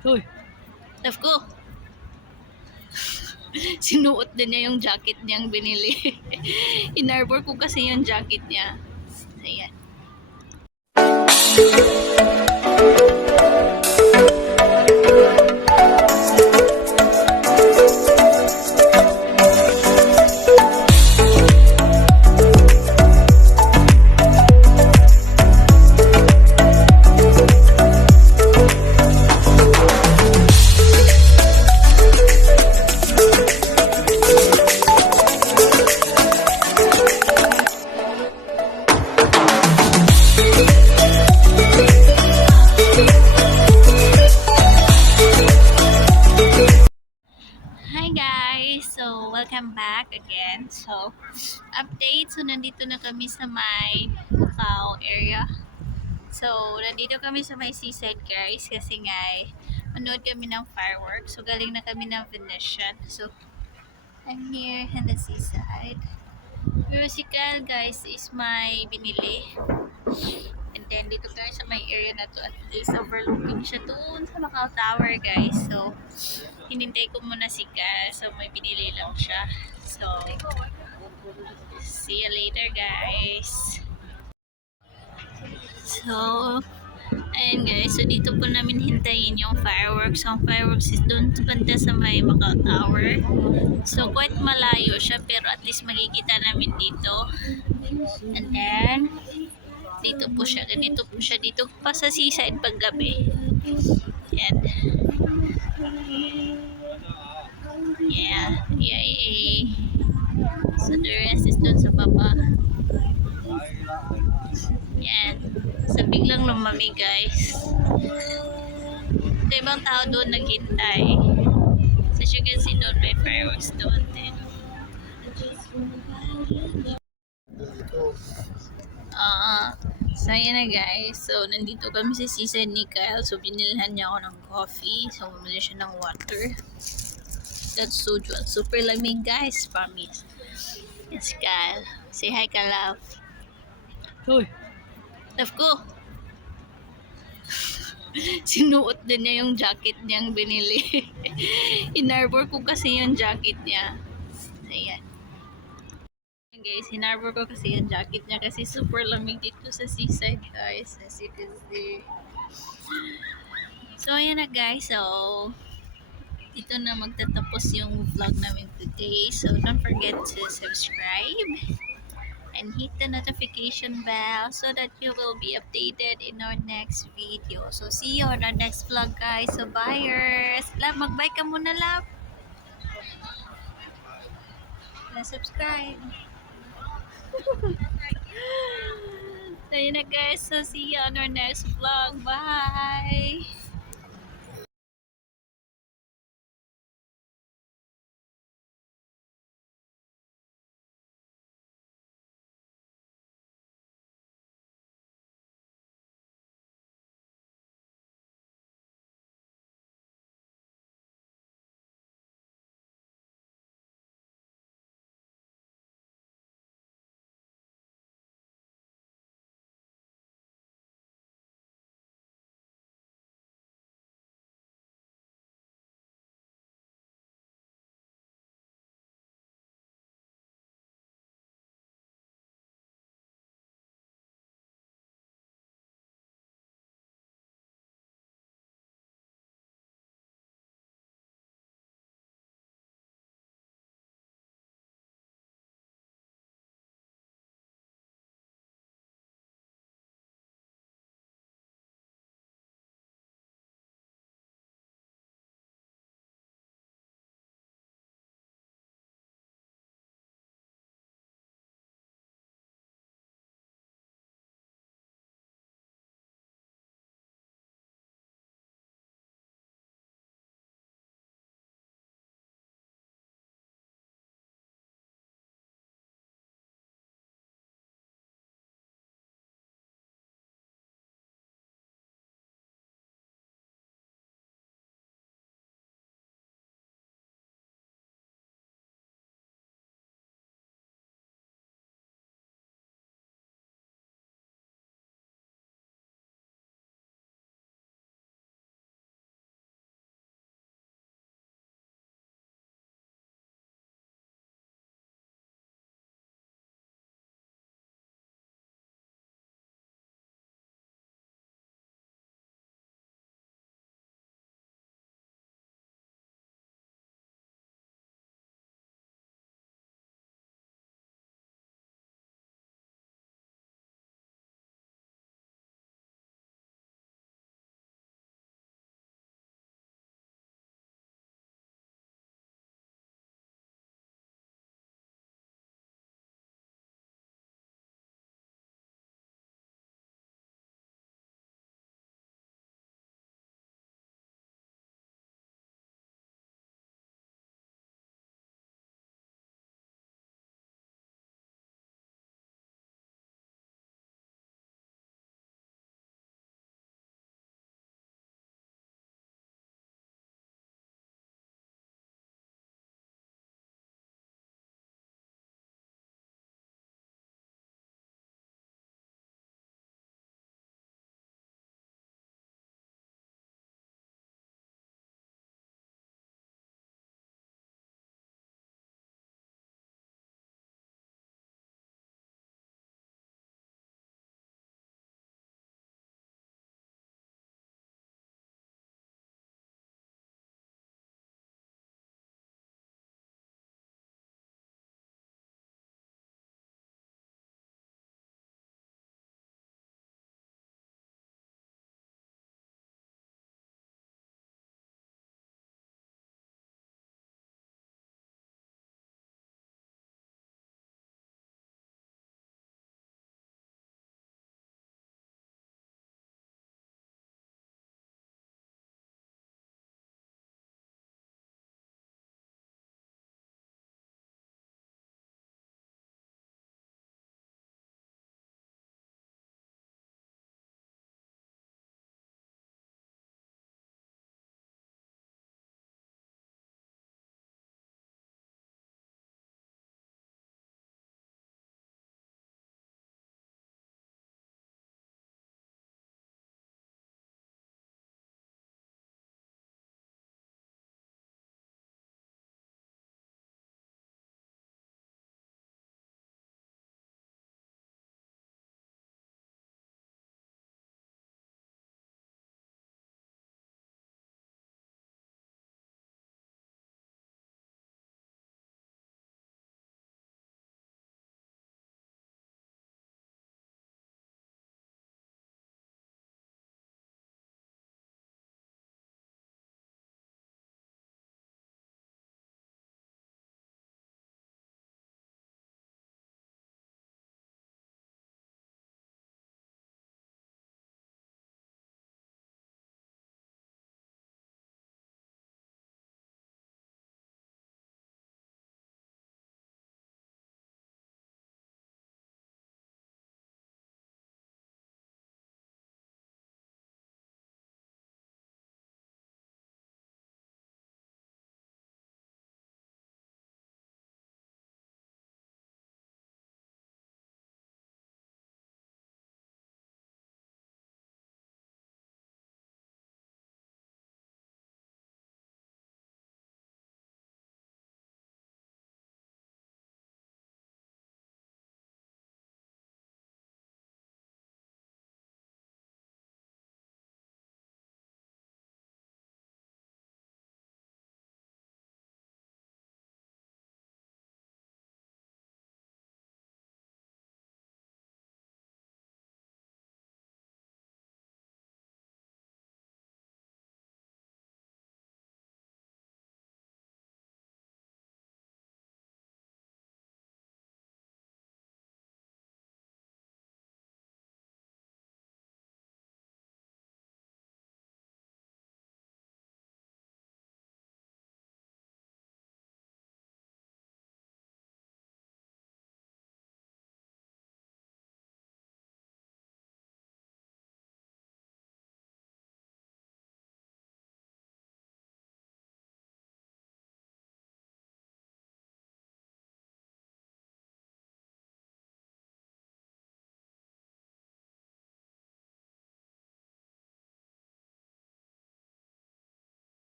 Hoy, love ko. Sinuot din niya yung jacket niyang binili. Inarbor ko kasi yung jacket niya. Ayan. Welcome back again. So, update. So, nandito na kami sa may Bukao area. So, nandito kami sa may seaside guys kasi nga manood kami ng fireworks. So, galing na kami ng Venetian. So, I'm here in the seaside. Musical guys is my binili. And then, dito guys sa may area na to at least overlooking siya doon sa Macau Tower guys. So, hinintay ko muna si Cal. So, may binili lang siya. So, see you later guys. So, ayan guys. So, dito po namin hintayin yung fireworks. Ang fireworks is doon banda sa may Macau Tower. So, quite malayo siya pero at least makikita namin dito. And then, dito po siya. Ganito po siya. Dito pa sa seaside paggabi. Ayan. Yeah, EIA. So the rest is dun sa baba. Yan. So biglang lumamig guys. Ito ibang tao doon naghintay. So as you can see doon may fireworks doon din. So ayan na guys. So nandito kami sa season ni Kyle. So binilhan niya ako ng coffee. So bumili siya ng water. That's so usual. Super lamig guys, promise. Yes, Kyle. Say hi, ka love. Hoy, love ko. Sinuot din niya yung jacket niyang binili. Inarbor ko kasi yung jacket niya. Ayan. Guys, inarbor ko kasi yung jacket niya kasi super lamig dito sa seaside guys. As you can see. So, ayan na guys. So, dito na magtatapos yung vlog namin today. So, don't forget to subscribe and hit the notification bell so that you will be updated in our next video. So, see you on our next vlog, guys. So, buyers! Love, mag-bye ka muna, love. Subscribe. So, yun na, guys. So, see you on our next vlog. Bye!